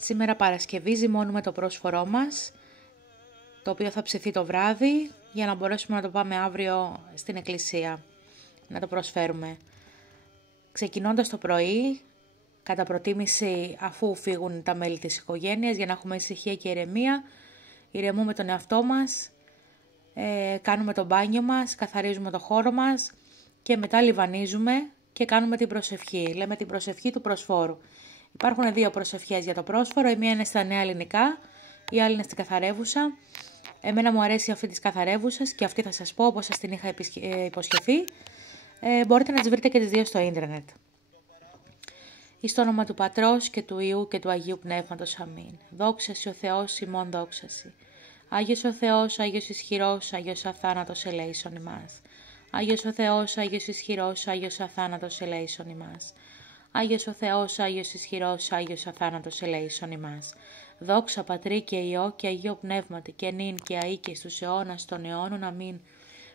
Σήμερα Παρασκευή ζυμώνουμε το πρόσφορό μας, το οποίο θα ψηθεί το βράδυ για να μπορέσουμε να το πάμε αύριο στην εκκλησία, να το προσφέρουμε. Ξεκινώντας το πρωί, κατά προτίμηση αφού φύγουν τα μέλη της οικογένειας, για να έχουμε ησυχία και ηρεμία, ηρεμούμε τον εαυτό μας, κάνουμε το μπάνιο μας, καθαρίζουμε το χώρο μας και μετά λιβανίζουμε και κάνουμε την προσευχή. Λέμε την προσευχή του προσφόρου. Υπάρχουν δύο προσευχές για το πρόσφορο, η μία είναι στα νέα ελληνικά, η άλλη είναι στην καθαρεύουσα. Εμένα μου αρέσει αυτή της καθαρεύουσας και αυτή θα σας πω όπως σας την είχα υποσχεθεί. Μπορείτε να τις βρείτε και τις δύο στο ίντερνετ. Εις το όνομα του Πατρός και του Υιού και του Αγίου Πνεύματος. Αμήν. Δόξασι ο Θεός ημών δόξασι. Άγιος ο Θεός, Άγιος ισχυρός, Άγιος αθάνατος ελέησον ημάς. Άγιος ο Θεός, Άγιος ισχυρός, Άγιος αθάνατος ελέησον ημάς. Άγιος ο Θεός, Άγιος ισχυρός, Άγιος αθάνατος ελέησον ημάς. Δόξα Πατρί και Υιό και Αγίο Πνεύματι και νυν και αεί και στους αιώνας των αιώνων. Αμήν.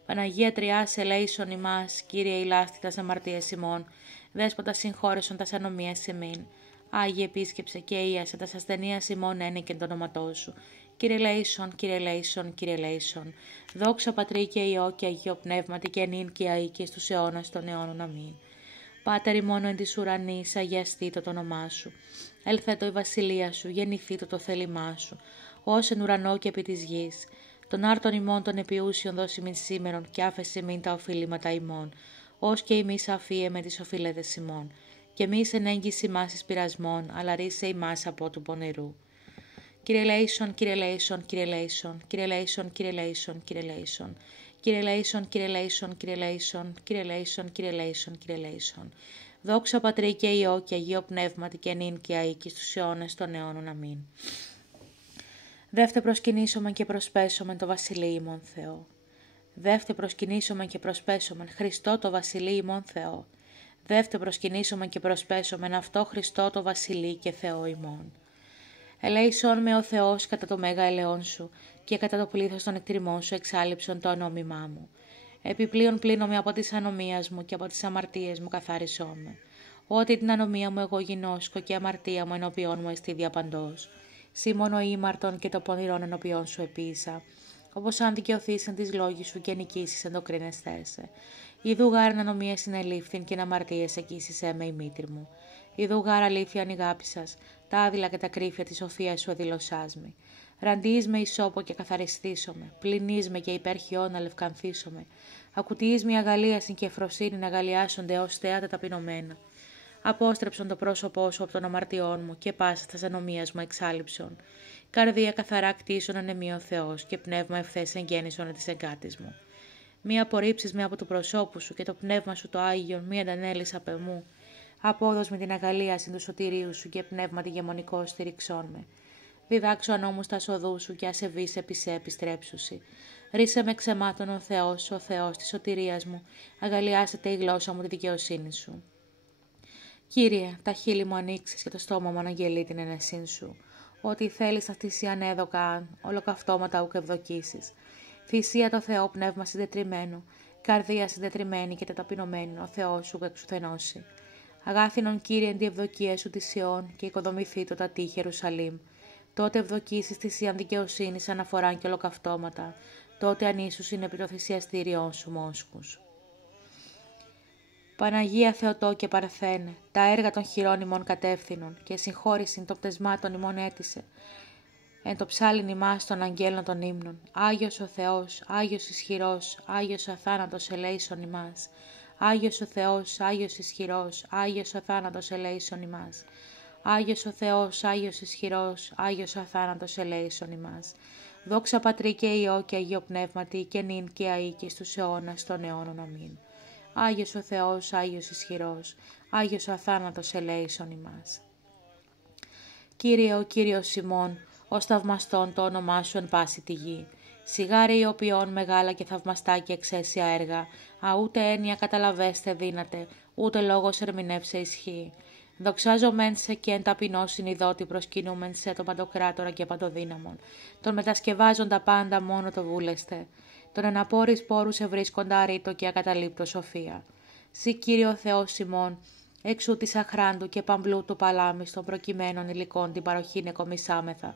Παναγία Τριάς ελέησον ημάς, Κύριε ηλάστη τας αμαρτίας ημών, Δέσποτα συγχώρεσον τας ανομίας ημίν. Άγιε επίσκεψε και ίασε τας ασθενείας ημών ένικεν το όνοματό σου. Κύριε ελέησον, Κύριε ελέησον, Κύριε ελέησον. Δόξα Πατρί και Υιό και Αγίο Πνεύματι και νυν και αεί και στους αιώνας των αιώνων. Αμήν. Πάτερ ημών εν της ουρανής, αγιαστήτω το όνομά σου. Ελθέτω η βασιλεία σου, γεννηθήτω το θέλημά σου. Ως εν ουρανό και επί της γης. Τον άρτον ημών των επιούσιων δώσει μην σήμερον και άφεση μην τα οφείληματα ημών. Ως και ημείς αφίε με τις οφείλετες ημών. Και εμείς εν έγκυση μας εις πειρασμών, αλλά ρίσε ημάς από του πονηρού. Κύριε ελέησον, Κύριε ελέησον, Κύριε ελέησον, Κύριε ελέησον, Κύριε ελέησον, Κύριε ελέησον. Κύριε ελέησον, Κύριε ελέησον, Κύριε ελέησον, Κύριε ελέησον, Κύριε ελέησον, Κύριε ελέησον. Δόξα Πατρί και Υιό και Αγίο Πνεύματι και νυν και αεί και στους αιώνες των αιώνων. Αμήν. Δεύτε προσκυνήσομεν και προσπέσομεν το βασιλεί ημών Θεό. Δεύτε προσκυνήσομεν και προσπέσομεν Χριστό το βασιλεί ημών Θεό. Δεύτε προσκυνήσομεν και προσπέσομεν αυτό Χριστό το βασιλεί και Θεό ημών. Ελέησον με ο Θεός κατά το μέγα ελαιόν σου και κατά το πλήθος των εκτριμών σου εξάλληψον το ανόμημά μου. Επιπλέον πλύνομαι από τις ανομίας μου και από τις αμαρτίες μου καθάρισό με. Ότι την ανομία μου εγώ γινώσκω και αμαρτία μου ενώπιόν μου εστί διαπαντός. Σύ μόνο ήμαρτον και το πονηρόν ενώπιόν σου επίησα. Όπως αν δικαιωθείς εν της λόγης σου και νικήσεις εν το κρίνεσθέσαι. Ιδού γάρ ανομία συνελήφθην και αμαρτίες εκείσισέ με η μήτρη μου. Ιδού γάρ αλήθεια ανηγάπησας, τα άδειλα και τα κρύφια της σοφίας σου εδηλωσάς με. Ραντείς με ισόπο και καθαριστήσομαι, πλυνείς με και υπέρχιόν να λευκανθήσομαι. Ακουτείς με αγαλίασιν και εφροσύνη να αγαλιάσονται ως θεάτα ταπεινωμένα. Απόστρεψον το πρόσωπό σου από των αμαρτιών μου και πάσα τας ανομίας μου εξάλληψον. Καρδία καθαρά κτίσον ανεμεί ο Θεός και πνεύμα ευθές εγγέννησον της εγκάτης μου. Μη απορρίψεις με από του προσώπου σου και το πνεύμα σου το Άγιον μη αντανέλεις απ' εμού. Απόδος με την αγαλίαση του σωτηρίου σου και πνεύμα τη γεμονικό στηριξών με. Διδάξω ανώμους τα σοδού σου και ασεβείς επί σε επιστρέψουσι. Ρίσε με ξεμάτων ο Θεός της σωτηρίας μου, αγαλιάσετε η γλώσσα μου τη δικαιοσύνη σου. Κύριε, τα χείλη μου ανοίξεις και το στόμα μου αναγγελεί την ενεσύν σου. Ό,τι θέλεις θα θυσίαν έδωκα, ολοκαυτώματα ουκ ευδοκίσεις. Θυσία το Θεό πνεύμα συντετριμένο, καρδία συντετριμένη και ταπεινωμένη, ο Θεός σου εξουθενώσει. Αγάθινον Κύριε εν τη ευδοκία σου της Ιών και οικοδομηθεί το τα τείχη Ιερουσαλήμ. Τότε ευδοκίσεις θυσίαν δικαιοσύνης αναφοράν και ολοκαυτώματα, τότε ανήσους είναι επί το θυσιαστήριόν σου μόσχους. Παναγία Θεοτό και Παρθένε, τα έργα των χειρών ημών κατεύθυνον και συγχώρησιν των πτεσμάτων ημών έτησε. Εν το ψάλιν ημάς των αγγέλων των ύμνων. Άγιος ο Θεός, Άγιος ισχυρός, Άγιος αθάνατος ελέησον ημάς. Άγιος ο Θεός, Άγιος ισχυρός, Άγιος αθάνατος ελέησον ημάς. Άγιος ο Θεός, Άγιος ισχυρός, Άγιος αθάνατος ελέησον ημάς. Δόξα Πατρί και Υιό και Αγίο Πνεύματι και νυν και αεί και στους αιώνας των αιώνων. Αμήν. Άγιος ο Θεός, Άγιος ισχυρός, Άγιος αθάνατος ελέησον ημάς. Κύριε ο Κύριος ημών, ως θαυμαστόν το όνομά σου εν πάση τη γη. Σιγάρε οι οποίων μεγάλα και θαυμαστά και εξαίσια έργα, ούτε έννοια καταλαβέστε δύναται, ούτε λόγος ερμηνεύσε ισχύει. Δοξάζομεν σε και εν ταπεινώ συνειδότη προσκυνούμεν σε τον Παντοκράτορα και Παντοδύναμον. Τον μετασκευάζον τα πάντα μόνο το βούλεστε. Τον εναπόρεις πόρους ευρίσκοντα αρήτο και ακαταλείπτω σοφία. Συ Κύριο Θεός ημών, εξού της αχράντου και παμπλού του παλάμιστον προκειμένων υλικών την παροχήν εκομισάμεθα.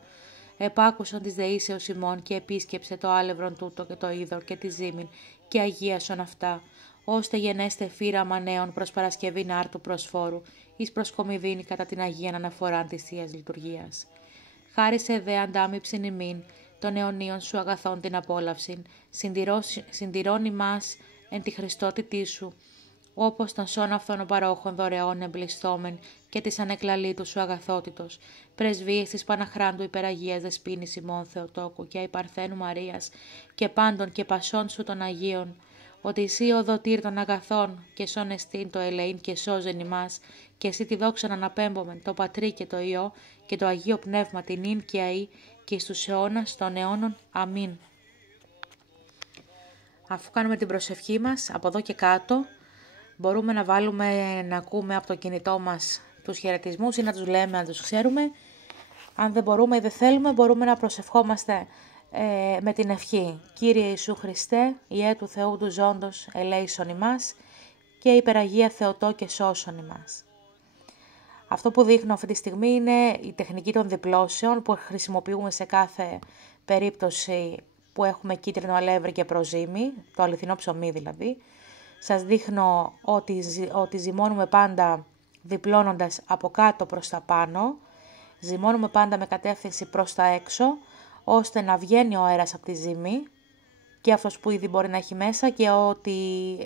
Επάκουσον της δεήσεως ημών και επίσκεψε το άλευρον τούτο και το είδωρ και τη ζήμην και αγίασον αυτά, ώστε γενέστε φύραμα νέων προς Παρασκευήν άρτου προσφόρου, εις προσκομιδίνη κατά την Αγίαν αναφοράν της Θείας Λειτουργίας. Χάρισε δε αντάμυψην ημίν, των αιωνίων σου αγαθών την απόλαυσιν, συντηρών ημάς εν τη Χριστότητή σου, όπως των σών αυτών παρόχων δωρεών εμπλιστόμεν και της ανεκλαλήτου σου αγαθότητος, πρεσβείες της Παναχράντου υπεραγίας δεσποίνης ημών Θεοτόκου και υπαρθένου Μαρίας και πάντων και πασών σου των Αγίων, ότι εσύ ο δοτήρ των αγαθών και σών εστίν το ελεήν και σώζεν ημάς, και εσύ τη δόξαν αναπέμπομεν το Πατρί και το Υιό και το Αγίο Πνεύμα την ίν και αεί και στους αιώνας των αιώνων. Αμήν. Αφού κάνουμε την προσευχή μας, από εδώ και κάτω, μπορούμε να βάλουμε να ακούμε από το κινητό μας τους χαιρετισμούς ή να τους λέμε, αν τους ξέρουμε. Αν δεν μπορούμε ή δεν θέλουμε, μπορούμε να προσευχόμαστε με την ευχή. Κύριε Ιησού Χριστέ, Ιε του Θεού του Ζώντος, ελέησον ημάς και υπεραγία Θεοτό και σώσον ημάς. Αυτό που δείχνω αυτή τη στιγμή είναι η τεχνική των διπλώσεων που χρησιμοποιούμε σε κάθε περίπτωση που έχουμε κίτρινο αλεύρι και προζύμι, το αληθινό ψωμί δηλαδή. Σας δείχνω ότι ζυμώνουμε πάντα διπλώνοντας από κάτω προς τα πάνω, ζυμώνουμε πάντα με κατεύθυνση προς τα έξω, ώστε να βγαίνει ο αέρας από τη ζύμη και αυτός που ήδη μπορεί να έχει μέσα και ότι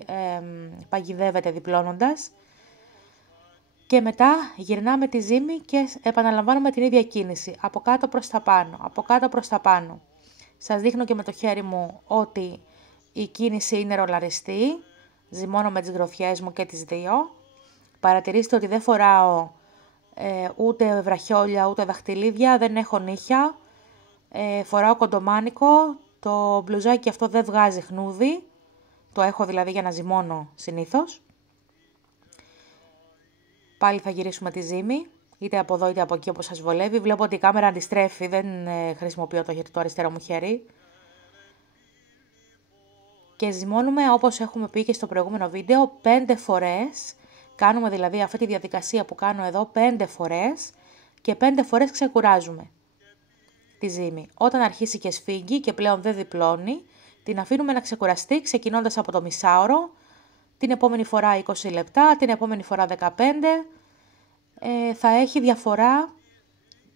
παγιδεύεται διπλώνοντας. Και μετά γυρνάμε τη ζύμη και επαναλαμβάνουμε την ίδια κίνηση, από κάτω προς τα πάνω, από κάτω προς τα πάνω. Σας δείχνω και με το χέρι μου ότι η κίνηση είναι ρολαριστή, ζυμώνω με τις γροθιές μου και τις δύο. Παρατηρήστε ότι δεν φοράω ούτε βραχιόλια ούτε δαχτυλίδια, δεν έχω νύχια, φοράω κοντομάνικο, το μπλουζάκι αυτό δεν βγάζει χνούδι, το έχω δηλαδή για να ζυμώνω συνήθως. Πάλι θα γυρίσουμε τη ζύμη, είτε από εδώ είτε από εκεί όπως σας βολεύει. Βλέπω ότι η κάμερα αντιστρέφει, δεν χρησιμοποιώ το αριστερό μου χέρι. Και ζυμώνουμε όπως έχουμε πει και στο προηγούμενο βίντεο 5 φορές. Κάνουμε δηλαδή αυτή τη διαδικασία που κάνω εδώ 5 φορές και 5 φορές ξεκουράζουμε τη ζύμη. Όταν αρχίσει και σφίγγει και πλέον δεν διπλώνει, την αφήνουμε να ξεκουραστεί ξεκινώντας από το μισάωρο, την επόμενη φορά 20 λεπτά, την επόμενη φορά 15. Θα έχει διαφορά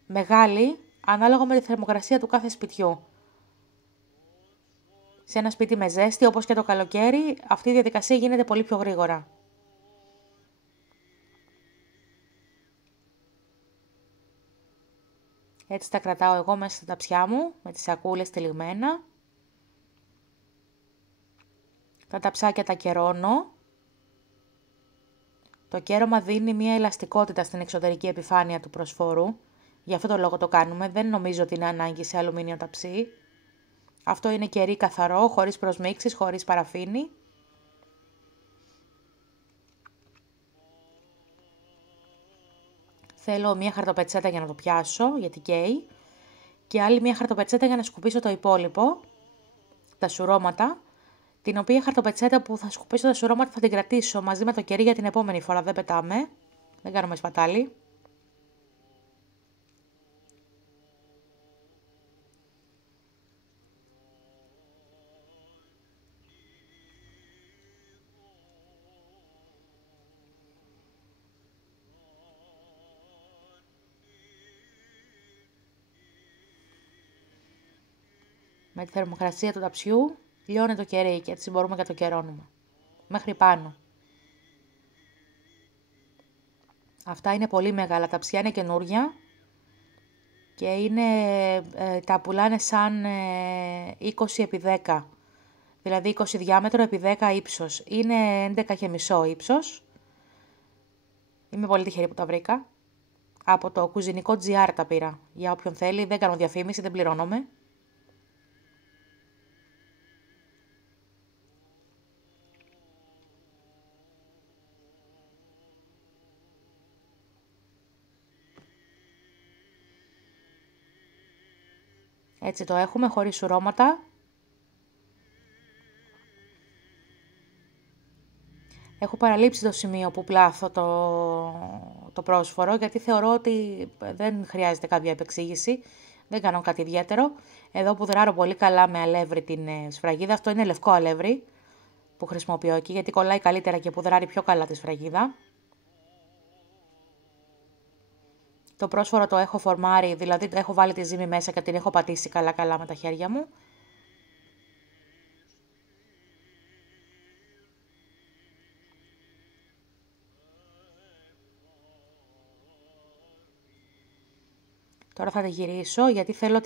μεγάλη ανάλογα με τη θερμοκρασία του κάθε σπιτιού. Σε ένα σπίτι με ζέστη, όπως και το καλοκαίρι, αυτή η διαδικασία γίνεται πολύ πιο γρήγορα. Έτσι τα κρατάω εγώ μέσα στα ταψιά μου, με τις σακούλες τυλιγμένα. Τα ταψάκια τα κερώνω. Το κέρωμα δίνει μια ελαστικότητα στην εξωτερική επιφάνεια του προσφόρου. Γι' αυτό το λόγο το κάνουμε. Δεν νομίζω ότι είναι ανάγκη σε αλουμίνιο ταψί. Αυτό είναι κερί καθαρό, χωρίς προσμίξεις, χωρίς παραφίνι. Θέλω μια χαρτοπετσέτα για να το πιάσω, γιατί καίει. Και άλλη μια χαρτοπετσέτα για να σκουπίσω το υπόλοιπο, τα σουρώματα. Την οποία χαρτοπετσέτα που θα σκουπίσω τα σουρώματα θα την κρατήσω μαζί με το κερί για την επόμενη φορά. Δεν πετάμε, δεν κάνουμε σπατάλη. Με τη θερμοκρασία του ταψιού λιώνει το κερί και έτσι μπορούμε και το κερώνουμε. Μέχρι πάνω. Αυτά είναι πολύ μεγάλα ταψιά, είναι καινούρια και τα πουλάνε σαν 20 επί 10. Δηλαδή 20 διάμετρο επί 10 ύψος. Είναι 11,5 ύψος. Είμαι πολύ τυχερή που τα βρήκα. Από το κουζινικό GR τα πήρα. Για όποιον θέλει, δεν κάνω διαφήμιση, δεν πληρώνομαι. Έτσι το έχουμε, χωρίς σουρώματα. Έχω παραλείψει το σημείο που πλάθω το πρόσφορο, γιατί θεωρώ ότι δεν χρειάζεται κάποια επεξήγηση. Δεν κάνω κάτι ιδιαίτερο. Εδώ πουδράρω πολύ καλά με αλεύρι την σφραγίδα. Αυτό είναι λευκό αλεύρι που χρησιμοποιώ εκεί, γιατί κολλάει καλύτερα και πουδράρει πιο καλά τη σφραγίδα. Το πρόσφορο το έχω φορμάρει, δηλαδή έχω βάλει τη ζύμη μέσα και την έχω πατήσει καλά με τα χέρια μου. Τώρα θα τη γυρίσω, γιατί θέλω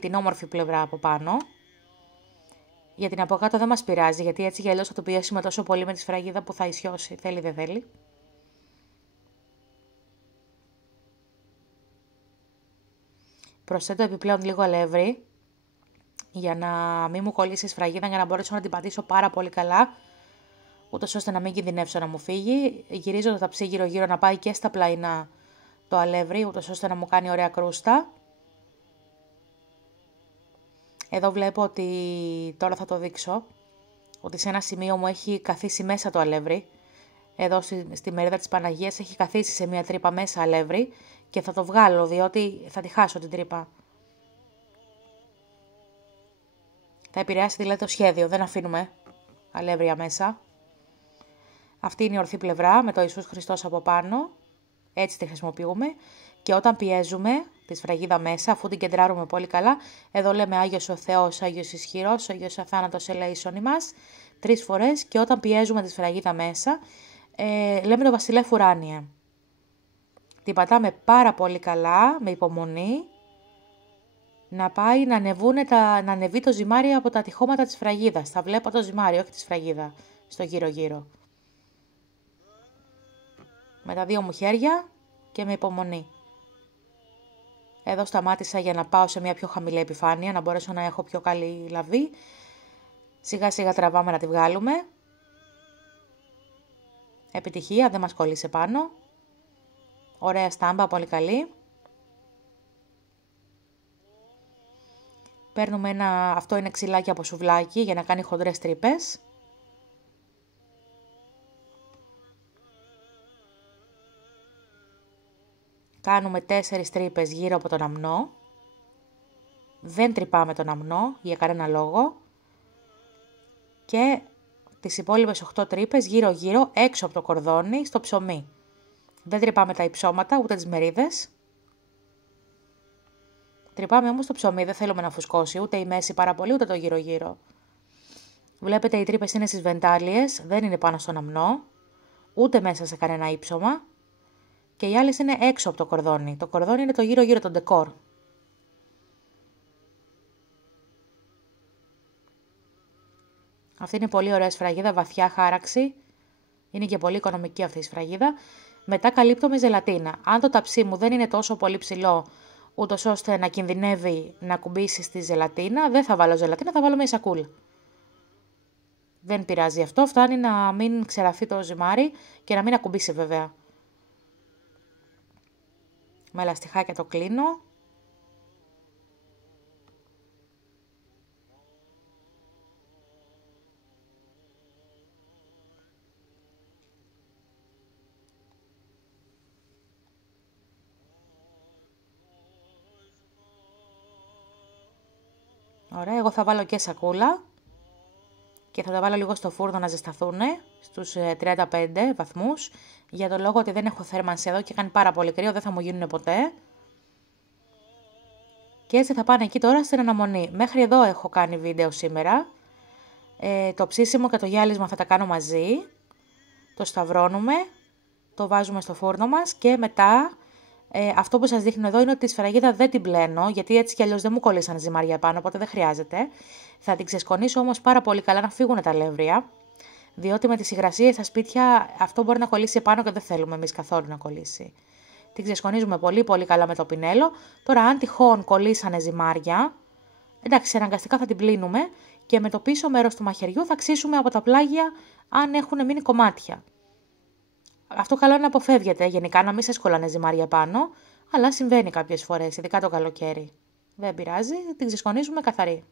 την όμορφη πλευρά από πάνω. Για την από κάτω δεν μας πειράζει, γιατί έτσι για αλλιώς θα το πιέσουμε τόσο πολύ με τη σφραγίδα που θα ισιώσει, θέλει δεν θέλει. Προσθέτω επιπλέον λίγο αλεύρι, για να μην μου κολλήσει η σφραγίδα, για να μπορέσω να την πατήσω πάρα πολύ καλά, ούτως ώστε να μην κινδυνεύσω να μου φύγει. Γυρίζω το ταψί γύρω-γύρω να πάει και στα πλαϊνά το αλεύρι, ούτως ώστε να μου κάνει ωραία κρούστα. Εδώ βλέπω ότι, τώρα θα το δείξω, ότι σε ένα σημείο μου έχει καθίσει μέσα το αλεύρι. Εδώ στη μερίδα της Παναγίας έχει καθίσει σε μια τρύπα μέσα αλεύρι και θα το βγάλω, διότι θα τη χάσω την τρύπα. Θα επηρεάσει δηλαδή το σχέδιο, δεν αφήνουμε αλεύρια μέσα. Αυτή είναι η ορθή πλευρά με το Ιησούς Χριστός από πάνω. Έτσι τη χρησιμοποιούμε. Και όταν πιέζουμε τη σφραγίδα μέσα, αφού την κεντράρουμε πολύ καλά, εδώ λέμε Άγιος ο Θεός, Άγιος ισχυρός, Άγιος αθάνατος ελέησον ημάς, 3 φορές. Και όταν πιέζουμε τη σφραγίδα μέσα, λέμε το Βασιλεύ ουράνιε. Την πατάμε πάρα πολύ καλά, με υπομονή, να πάει να ανεβεί το ζυμάρι από τα τυχώματα της σφραγίδας. Θα βλέπω το ζυμάρι, όχι τη σφραγίδα, στο γύρω-γύρω. Με τα 2 μου χέρια και με υπομονή. Εδώ σταμάτησα για να πάω σε μια πιο χαμηλή επιφάνεια, να μπορέσω να έχω πιο καλή λαβή. Σιγά σιγά τραβάμε να τη βγάλουμε. Επιτυχία, δεν μας κολλήσε πάνω. Ωραία στάμπα, πολύ καλή. Παίρνουμε αυτό είναι ξυλάκι από σουβλάκι για να κάνει χοντρές τρύπες. Κάνουμε 4 τρύπες γύρω από τον αμνό. Δεν τρυπάμε τον αμνό για κανένα λόγο. Και τις υπόλοιπες 8 τρύπες γύρω-γύρω έξω από το κορδόνι στο ψωμί. Δεν τρυπάμε τα υψώματα ούτε τις μερίδες. Τρυπάμε όμως το ψωμί, δεν θέλουμε να φουσκώσει ούτε η μέση πάρα πολύ ούτε το γύρω-γύρω. Βλέπετε οι τρύπες είναι στις βεντάλιες, δεν είναι πάνω στον αμνό, ούτε μέσα σε κανένα ύψωμα. Και οι άλλες είναι έξω από το κορδόνι. Το κορδόνι είναι το γύρω-γύρω, το ντεκόρ. Αυτή είναι πολύ ωραία σφραγίδα, βαθιά χάραξη. Είναι και πολύ οικονομική αυτή η σφραγίδα. Μετά καλύπτω με ζελατίνα. Αν το ταψί μου δεν είναι τόσο πολύ ψηλό, ούτως ώστε να κινδυνεύει να κουμπίσει στη ζελατίνα, δεν θα βάλω ζελατίνα, θα βάλω μια σακούλα. Δεν πειράζει αυτό, φτάνει να μην ξεραθεί το ζυμάρι και να μην ακουμπήσει βέβαια. Με λαστιχάκια το κλείνω. Ωραία, εγώ θα βάλω και σακούλα και θα τα βάλω λίγο στο φούρνο να ζεσταθούν στους 35 βαθμούς. Για το λόγο ότι δεν έχω θέρμανση εδώ και κάνει πάρα πολύ κρύο, δεν θα μου γίνουν ποτέ. Και έτσι θα πάνε εκεί τώρα στην αναμονή. Μέχρι εδώ έχω κάνει βίντεο σήμερα. Το ψήσιμο και το γυάλισμα θα τα κάνω μαζί. Το σταυρώνουμε, το βάζουμε στο φούρνο μας και μετά αυτό που σας δείχνω εδώ είναι ότι τη σφραγίδα δεν την πλένω, γιατί έτσι κι αλλιώς δεν μου κολλήσαν ζυμάρια πάνω, οπότε δεν χρειάζεται. Θα την ξεσκονίσω όμως πάρα πολύ καλά να φύγουν τα αλεύρια, διότι με τις υγρασίες στα σπίτια αυτό μπορεί να κολλήσει πάνω και δεν θέλουμε εμείς καθόλου να κολλήσει. Την ξεσκονίζουμε πολύ πολύ καλά με το πινέλο. Τώρα αν τυχόν κολλήσανε ζυμάρια, εντάξει αναγκαστικά θα την πλύνουμε και με το πίσω μέρος του μαχαιριού θα ξύσουμε από τα πλάγια αν έχουν μείνει κομμάτια. Αυτό καλό είναι να αποφεύγετε γενικά, να μην σας κολλάνε ζυμάρια πάνω, αλλά συμβαίνει κάποιες φορές, ειδικά το καλοκαίρι. Δεν πειράζει, την ξεσκονίζουμε καθαρή.